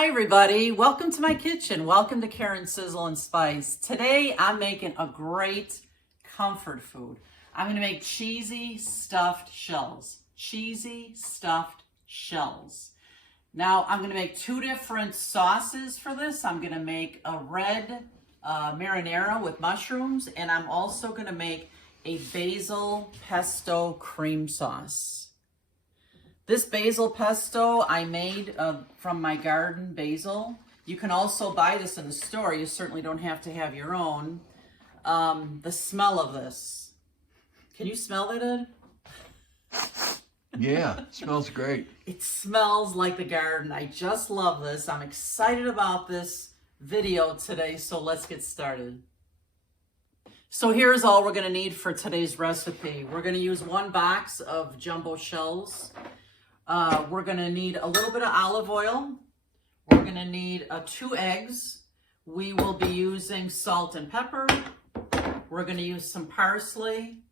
Hi everybody, welcome to my kitchen. Welcome to Karen's Sizzle and Spice. Today I'm making a great comfort food. I'm gonna make cheesy stuffed shells. Cheesy stuffed shells. Now I'm gonna make two different sauces for this. I'm gonna make a red marinara with mushrooms, and I'm also gonna make a basil pesto cream sauce. This basil pesto I made from my garden basil. You can also buy this in the store. You certainly don't have to have your own. The smell of this. Can you smell it, Ed? Yeah, it smells great. It smells like the garden. I just love this. I'm excited about this video today, so let's get started. So here's all we're gonna need for today's recipe. We're gonna use 1 box of jumbo shells. We're gonna need a little bit of olive oil. We're gonna need 2 eggs. We will be using salt and pepper. We're gonna use some parsley.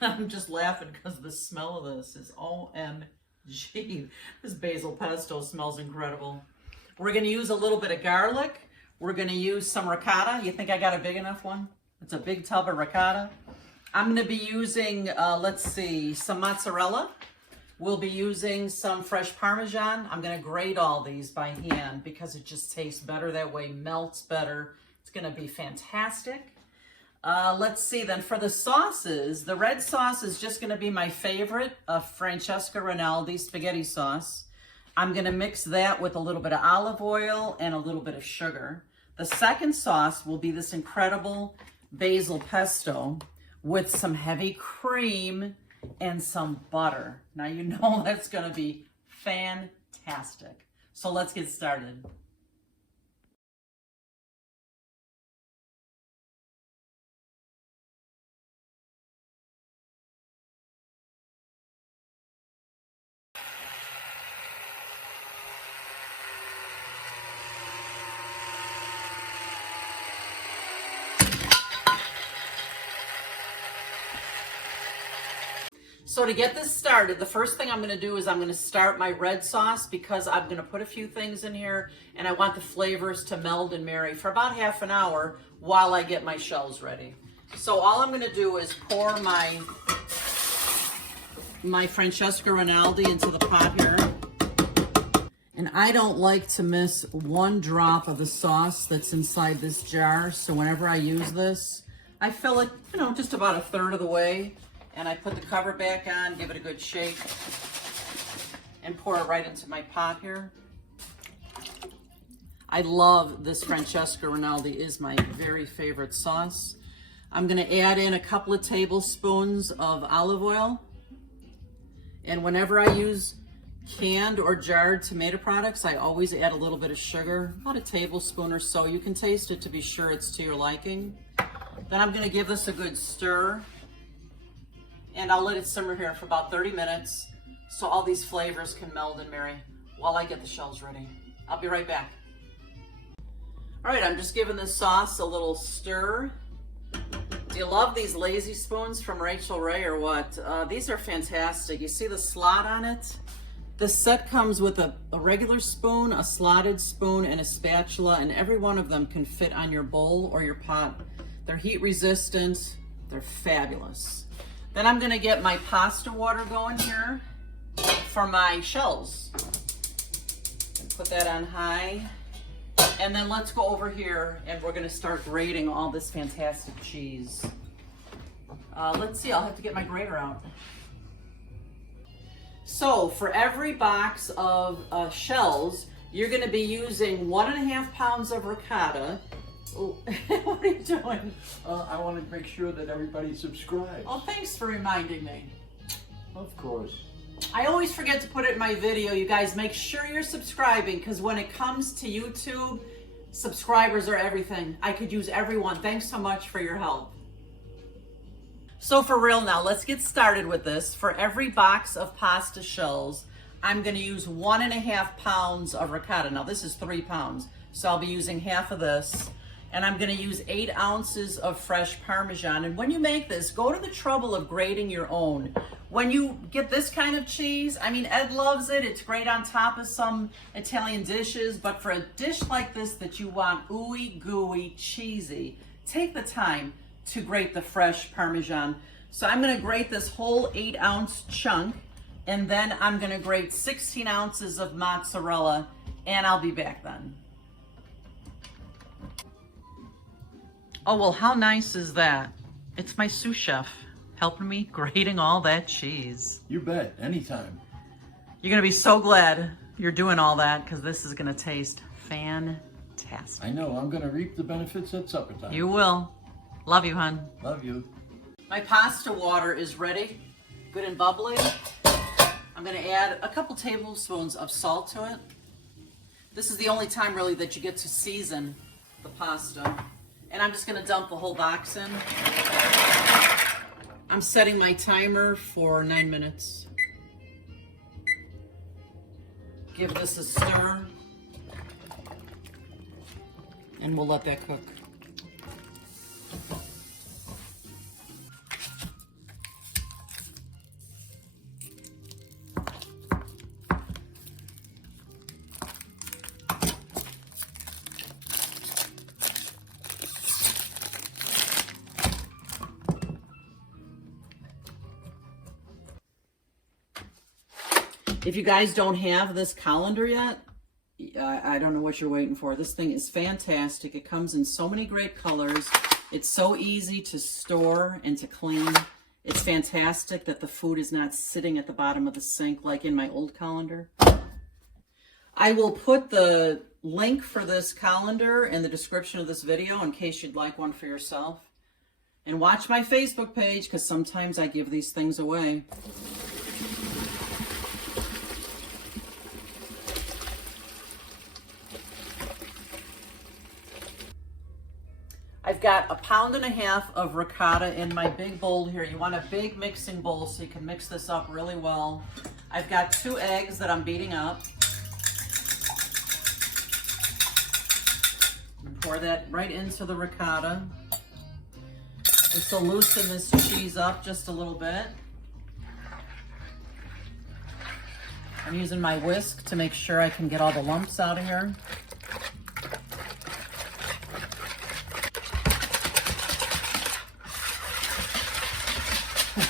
I'm just laughing because the smell of this is OMG. This basil pesto smells incredible. We're gonna use a little bit of garlic. We're gonna use some ricotta. You think I got a big enough one? It's a big tub of ricotta. I'm gonna be using, some mozzarella. We'll be using some fresh Parmesan. I'm gonna grate all these by hand because it just tastes better that way, melts better. It's gonna be fantastic. Let's see then, for the sauces, the red sauce is just gonna be my favorite, Francesca Rinaldi spaghetti sauce. I'm gonna mix that with a little bit of olive oil and a little bit of sugar. The second sauce will be this incredible basil pesto with some heavy cream and some butter. Now you know that's gonna be fantastic. So let's get started. So to get this started, the first thing I'm gonna do is I'm gonna start my red sauce because I'm gonna put a few things in here and I want the flavors to meld and marry for about half an hour while I get my shells ready. So all I'm gonna do is pour my Francesca Rinaldi into the pot here. And I don't like to miss 1 drop of the sauce that's inside this jar. So whenever I use this, I fill it, just about 1/3 of the way. And I put the cover back on, give it a good shake, and pour it right into my pot here. I love this Francesca Rinaldi, is my very favorite sauce. I'm gonna add in a couple of tablespoons of olive oil. And whenever I use canned or jarred tomato products, I always add a little bit of sugar, about a tablespoon or so. You can taste it to be sure it's to your liking. Then I'm gonna give this a good stir. And I'll let it simmer here for about 30 minutes so all these flavors can meld and marry while I get the shells ready. I'll be right back. All right, I'm just giving this sauce a little stir. Do you love these lazy spoons from Rachel Ray or what? These are fantastic. You see the slot on it? The set comes with a regular spoon, a slotted spoon, and a spatula, and every one of them can fit on your bowl or your pot. They're heat resistant. They're fabulous. Then I'm gonna get my pasta water going here for my shells. Put that on high. And then let's go over here and we're gonna start grating all this fantastic cheese. Let's see, I'll have to get my grater out. So for every box of shells, you're gonna be using 1.5 pounds of ricotta. Oh, what are you doing? I want to make sure that everybody subscribes. Oh, thanks for reminding me. Of course. I always forget to put it in my video. You guys make sure you're subscribing because when it comes to YouTube, subscribers are everything. I could use everyone. Thanks so much for your help. So for real now, let's get started with this. For every box of pasta shells, I'm going to use 1.5 pounds of ricotta. Now this is 3 pounds, so I'll be using half of this. And I'm gonna use 8 ounces of fresh Parmesan. And when you make this, go to the trouble of grating your own. When you get this kind of cheese, I mean, Ed loves it. It's great on top of some Italian dishes, but for a dish like this that you want ooey gooey, cheesy, take the time to grate the fresh Parmesan. So I'm gonna grate this whole 8-ounce chunk, and then I'm gonna grate 16 ounces of mozzarella, and I'll be back then. Oh, well, how nice is that? It's my sous chef helping me grating all that cheese. You bet, anytime. You're gonna be so glad you're doing all that, because this is gonna taste fantastic. I know, I'm gonna reap the benefits at supper time. You will. Love you, hon. Love you. My pasta water is ready, good and bubbly. I'm gonna add a couple tablespoons of salt to it. This is the only time really that you get to season the pasta. And I'm just gonna dump the whole box in. I'm setting my timer for 9 minutes. Give this a stir. And we'll let that cook. If you guys don't have this colander yet, I don't know what you're waiting for. This thing is fantastic. It comes in so many great colors. It's so easy to store and to clean. It's fantastic that the food is not sitting at the bottom of the sink like in my old colander. I will put the link for this colander in the description of this video in case you'd like one for yourself. And watch my Facebook page, because sometimes I give these things away. I've got 1.5 pounds of ricotta in my big bowl here. You want a big mixing bowl so you can mix this up really well. I've got 2 eggs that I'm beating up. And pour that right into the ricotta. This will loosen this cheese up just a little bit. I'm using my whisk to make sure I can get all the lumps out of here.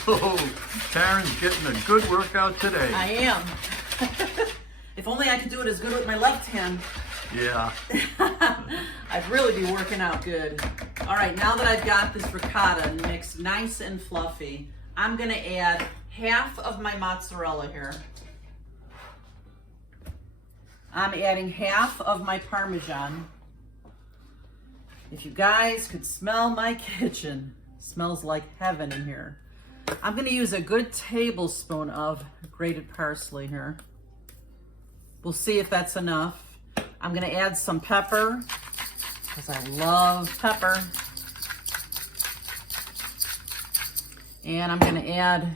Oh, Karen's getting a good workout today. I am. If only I could do it as good with my left hand. Yeah. I'd really be working out good. All right, now that I've got this ricotta mixed nice and fluffy, I'm gonna add half of my mozzarella here. I'm adding half of my Parmesan. If you guys could smell my kitchen, it smells like heaven in here. I'm gonna use a good tablespoon of grated parsley here. We'll see if that's enough. I'm gonna add some pepper, because I love pepper. And I'm gonna add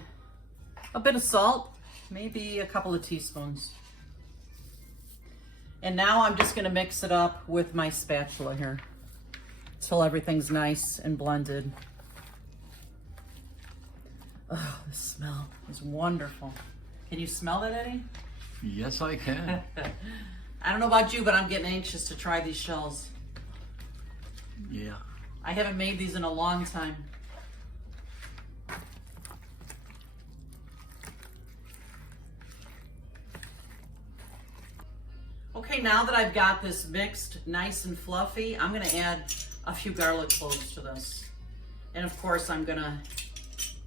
a bit of salt, maybe a couple of teaspoons. And now I'm just gonna mix it up with my spatula here until everything's nice and blended. Oh, the smell is wonderful. Can you smell it, Eddie? Yes, I can. I don't know about you, but I'm getting anxious to try these shells. Yeah. I haven't made these in a long time. Okay, now that I've got this mixed nice and fluffy, I'm gonna add a few garlic cloves to this. And of course, I'm gonna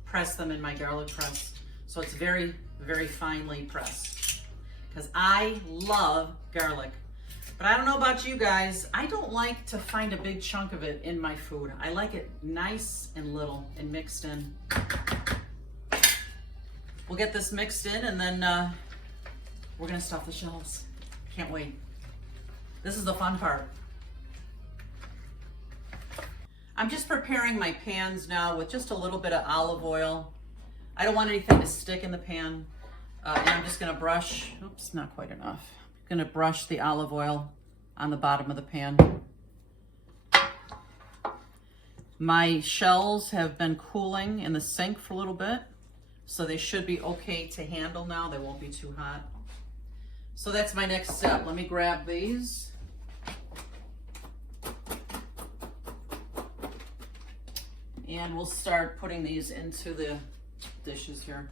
press them in my garlic press. So it's very, very finely pressed. Because I love garlic. But I don't know about you guys, I don't like to find a big chunk of it in my food. I like it nice and little and mixed in. We'll get this mixed in and then we're gonna stuff the shells. Can't wait. This is the fun part. I'm just preparing my pans now with just a little bit of olive oil. I don't want anything to stick in the pan. And I'm just gonna brush, oops, not quite enough. I'm gonna brush the olive oil on the bottom of the pan. My shells have been cooling in the sink for a little bit, so they should be okay to handle now. They won't be too hot. So that's my next step. Let me grab these. And we'll start putting these into the dishes here.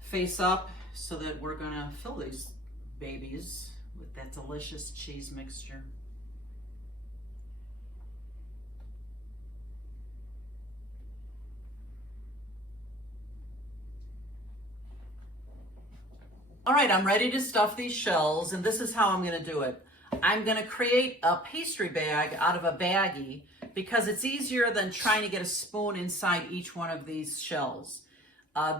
Face up so that we're gonna fill these babies with that delicious cheese mixture. All right, I'm ready to stuff these shells, and this is how I'm gonna do it. I'm gonna create a pastry bag out of a baggie because it's easier than trying to get a spoon inside each one of these shells.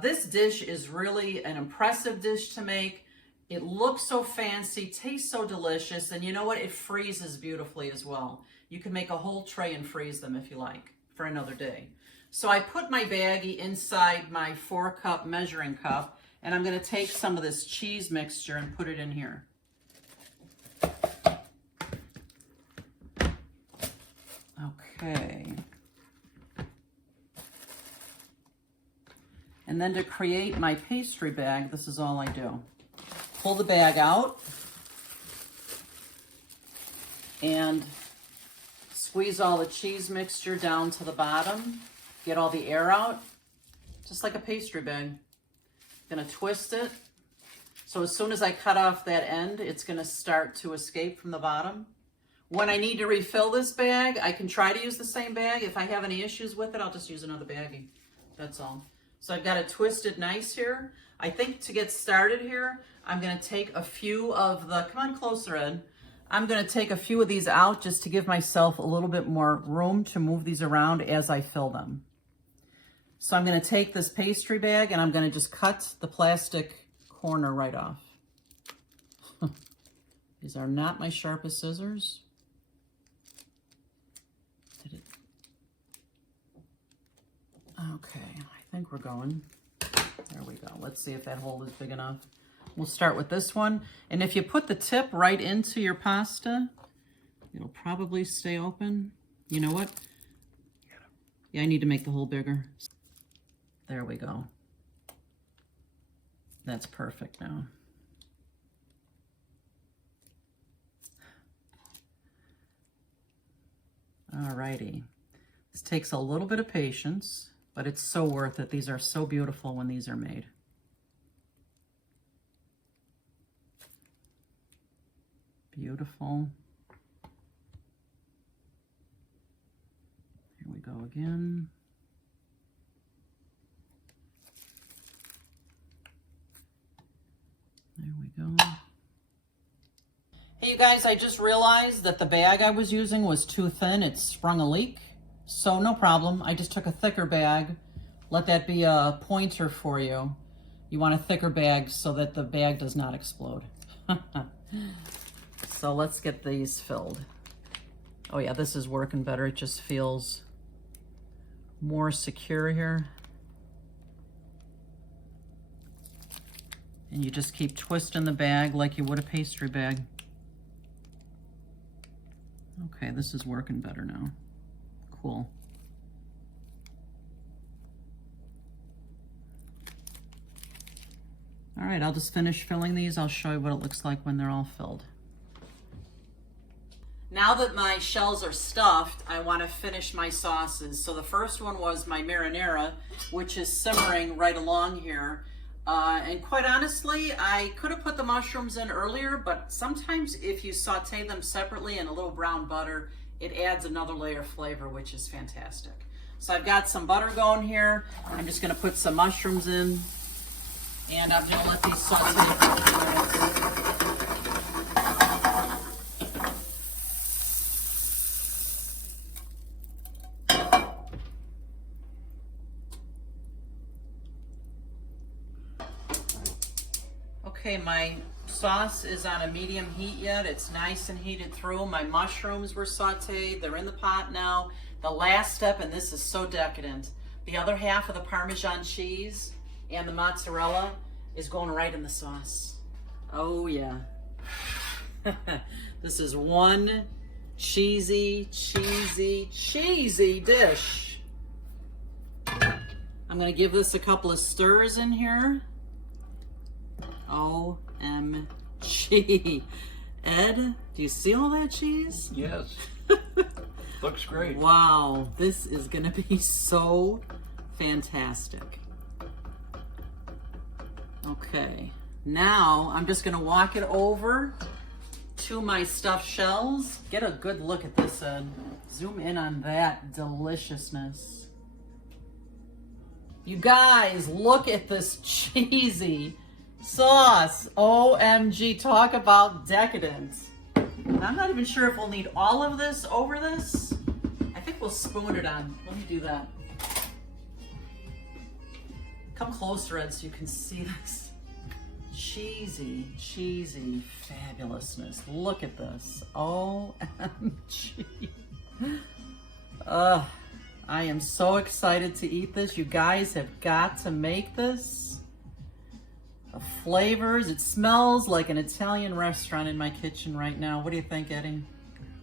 This dish is really an impressive dish to make. It looks so fancy, tastes so delicious, and you know what? It freezes beautifully as well. You can make a whole tray and freeze them if you like for another day. So I put my baggie inside my 4-cup measuring cup, and I'm gonna take some of this cheese mixture and put it in here. Okay. And then to create my pastry bag, this is all I do. Pull the bag out and squeeze all the cheese mixture down to the bottom. Get all the air out, just like a pastry bag. Gonna twist it. So as soon as I cut off that end, it's gonna start to escape from the bottom. When I need to refill this bag, I can try to use the same bag. If I have any issues with it, I'll just use another baggie. That's all. So I've got it twisted nice here. I think to get started here, I'm gonna take a few of the, come on closer, Ed. I'm gonna take a few of these out just to give myself a little bit more room to move these around as I fill them. So I'm gonna take this pastry bag and I'm gonna just cut the plastic corner right off. These are not my sharpest scissors. Okay, I think we're going. There we go. Let's see if that hole is big enough. We'll start with this one. And if you put the tip right into your pasta, it'll probably stay open. You know what? Yeah, I need to make the hole bigger. There we go. That's perfect now. Alrighty. This takes a little bit of patience, but it's so worth it. These are so beautiful when these are made. Beautiful. Here we go again. There we go. Hey you guys, I just realized that the bag I was using was too thin. It sprung a leak. So no problem. I just took a thicker bag. Let that be a pointer for you. You want a thicker bag so that the bag does not explode. So let's get these filled. Oh yeah, this is working better. It just feels more secure here. And you just keep twisting the bag like you would a pastry bag. Okay, this is working better now. Cool. All right, I'll just finish filling these. I'll show you what it looks like when they're all filled. Now that my shells are stuffed, I want to finish my sauces. So the first one was my marinara, which is simmering right along here. And quite honestly, I could have put the mushrooms in earlier, but sometimes if you saute them separately in a little brown butter, it adds another layer of flavor, which is fantastic. So I've got some butter going here. I'm just gonna put some mushrooms in, and I'm gonna let these saute for a few minutes. Okay, my sauce is on a medium heat yet. It's nice and heated through. My mushrooms were sauteed. They're in the pot now. The last step, and this is so decadent, the other half of the Parmesan cheese and the mozzarella is going right in the sauce. Oh yeah. This is one cheesy, cheesy, cheesy dish. I'm gonna give this a couple of stirs in here. OMG. Ed, do you see all that cheese? Yes. Looks great. Wow, this is gonna be so fantastic. Okay, now I'm just gonna walk it over to my stuffed shells. Get a good look at this, Ed. Zoom in on that deliciousness. You guys, look at this cheesy sauce. OMG, talk about decadent. I'm not even sure if we'll need all of this over this. I think we'll spoon it on. Let me do that. Come closer, Ed, so you can see this. Cheesy, cheesy fabulousness. Look at this. OMG. I am so excited to eat this. You guys have got to make this. The flavors, it smells like an Italian restaurant in my kitchen right now. What do you think, Eddie?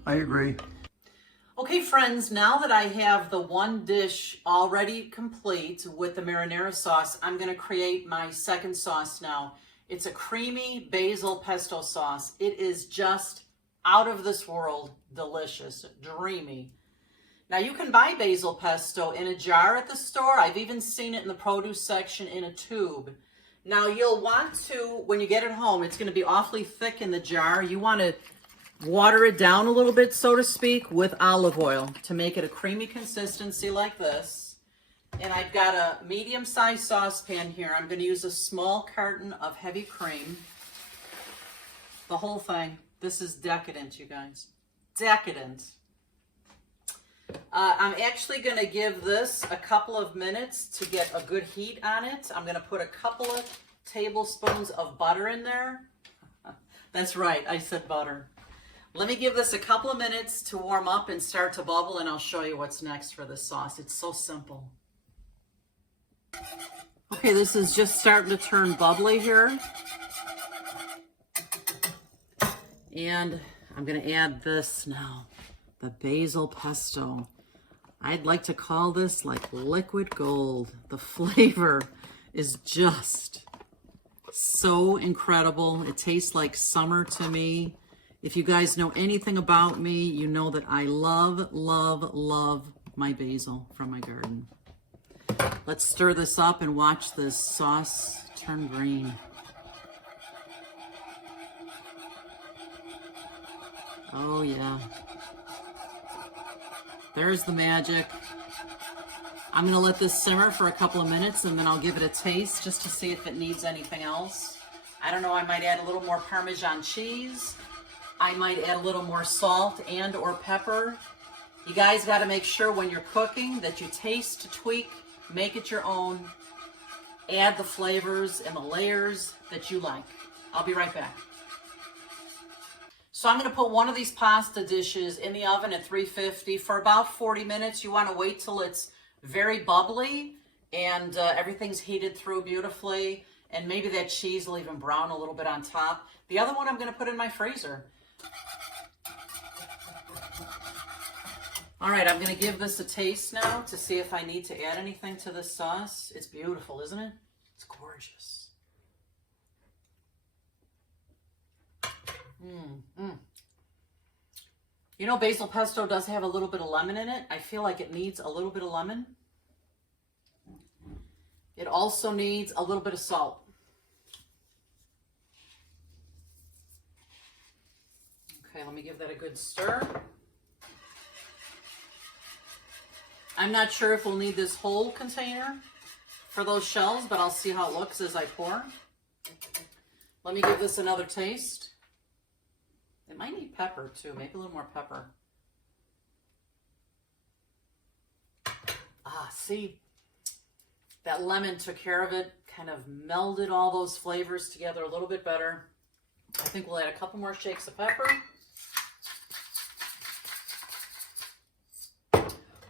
I agree. Okay, friends, now that I have the one dish already complete with the marinara sauce, I'm going to create my second sauce now. It's a creamy basil pesto sauce. It is just out of this world delicious, dreamy. Now, you can buy basil pesto in a jar at the store. I've even seen it in the produce section in a tube. Now, you'll want to, when you get it home, it's going to be awfully thick in the jar. You want to water it down a little bit, so to speak, with olive oil to make it a creamy consistency like this. And I've got a medium-sized saucepan here. I'm going to use a small carton of heavy cream. The whole thing. This is decadent, you guys. Decadent. I'm actually going to give this a couple of minutes to get a good heat on it. I'm going to put a couple of tablespoons of butter in there. That's right, I said butter. Let me give this a couple of minutes to warm up and start to bubble, and I'll show you what's next for this sauce. It's so simple. Okay, this is just starting to turn bubbly here. And I'm going to add this now. The basil pesto. I'd like to call this like liquid gold. The flavor is just so incredible. It tastes like summer to me. If you guys know anything about me, you know that I love, love, love my basil from my garden. Let's stir this up and watch this sauce turn green. Oh yeah. There's the magic. I'm going to let this simmer for a couple of minutes and then I'll give it a taste just to see if it needs anything else. I don't know, I might add a little more Parmesan cheese. I might add a little more salt and or pepper. You guys got to make sure when you're cooking that you taste, tweak, make it your own. Add the flavors and the layers that you like. I'll be right back. So I'm going to put one of these pasta dishes in the oven at 350 for about 40 minutes. You want to wait till it's very bubbly and everything's heated through beautifully. And maybe that cheese will even brown a little bit on top. The other one I'm going to put in my freezer. All right, I'm going to give this a taste now to see if I need to add anything to this sauce. It's beautiful, isn't it? It's gorgeous. You know, basil pesto does have a little bit of lemon in it. I feel like it needs a little bit of lemon. It also needs a little bit of salt. Okay, let me give that a good stir. I'm not sure if we'll need this whole container for those shells, but I'll see how it looks as I pour. Let me give this another taste. It might need pepper too, maybe a little more pepper. See, that lemon took care of it, kind of melded all those flavors together a little bit better. I think we'll add a couple more shakes of pepper.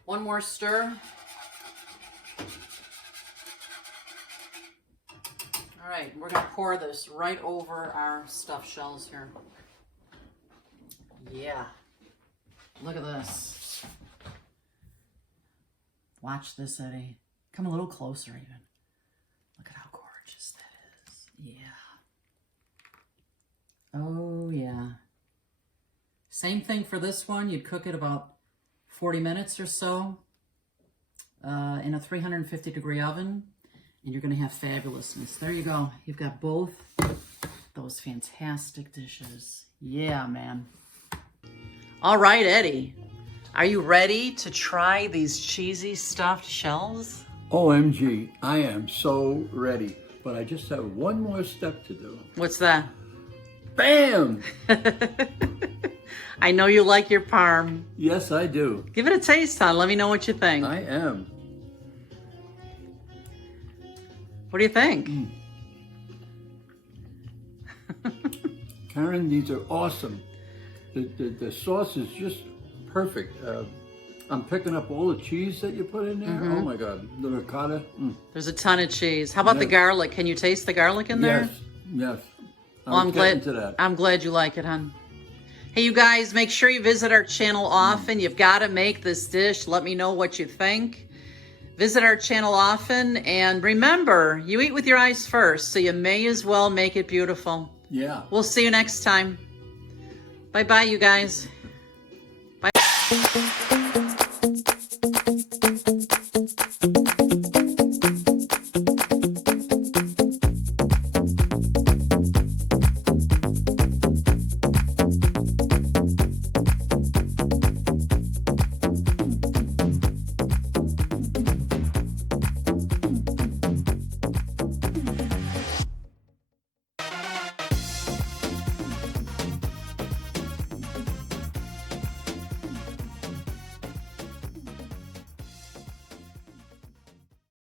One more stir. All right, we're gonna pour this right over our stuffed shells here. Yeah. Look at this. Watch this, Eddie. Come a little closer even. Look at how gorgeous that is. Yeah. Oh, yeah. Same thing for this one. You'd cook it about 40 minutes or so in a 350-degree oven, and you're going to have fabulousness. There you go. You've got both those fantastic dishes. Yeah, man. All right, Eddie. Are you ready to try these cheesy stuffed shells? OMG, I am so ready. But I just have one more step to do. What's that? Bam! I know you like your parm. Yes, I do. Give it a taste, hon. Let me know what you think. I am. What do you think? Karen, these are awesome. The sauce is just perfect. I'm picking up all the cheese that you put in there. Oh my God, the ricotta. There's a ton of cheese. How about the garlic? Can you taste the garlic in there? Yes, yes. Well, I'm glad. To that. I'm glad you like it, hon. Hey, you guys, make sure you visit our channel often. You've got to make this dish. Let me know what you think. Visit our channel often, and remember, you eat with your eyes first, so you may as well make it beautiful. Yeah. We'll see you next time. Bye-bye, you guys. Bye.